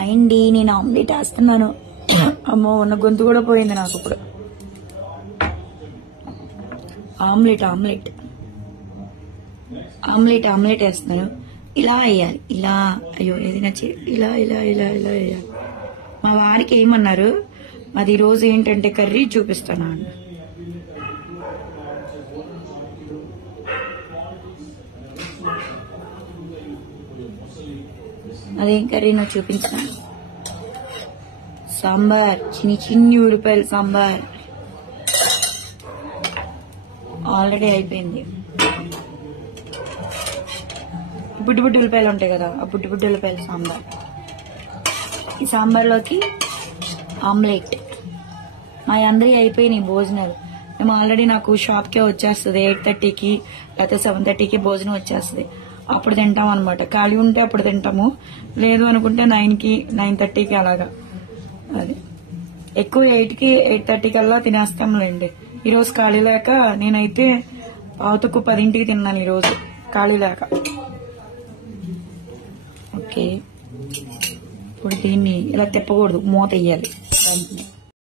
అయింది, నేను ఆమ్లెట్ వేస్తున్నాను. అమ్మో, ఉన్న గొంతు కూడా పోయింది నాకు ఇప్పుడు. ఆమ్లెట్ ఆమ్లెట్ ఆమ్లెట్ ఆమ్లెట్ వేస్తున్నాను. ఇలా వేయాలి, ఇలా. అయ్యో ఏదైనా ఇలా ఇలా ఇలా ఇలా వేయాలి. మా వారికి ఏమన్నారు, అది రోజు ఏంటంటే కర్రీ చూపిస్తాను. అదేం కర్రీనో చూపించాను. సాంబార్, చిన్ని ఉల్లిపాయలు సాంబార్ ఆల్రెడీ అయిపోయింది. బుడ్డి ఉల్లిపాయలు ఉంటాయి కదా, ఆ బుడ్డి ఉల్లిపాయలు సాంబార్. ఈ సాంబార్లోకి ఆమ్లెట్. మా అందరి అయిపోయినాయి భోజనాలు. మేము ఆల్రెడీ నాకు షాప్కే వచ్చేస్తుంది 8:30కి లేకపోతే 7:30కి భోజనం వచ్చేస్తుంది. అప్పుడు తింటాం అనమాట. ఖాళీ ఉంటే అప్పుడు తింటాము, లేదు అనుకుంటే 9కి 9:30కి అలాగా. అది ఎక్కువ 8కి 8:30 కల్లా తినేస్తాంలేండి. ఈరోజు ఖాళీ లేక నేనైతే 9:10కి తిన్నాను ఈరోజు, ఖాళీ లేక. ఓకే, ఇప్పుడు దీన్ని ఇలా తిప్పకూడదు, మూత వేయాలి.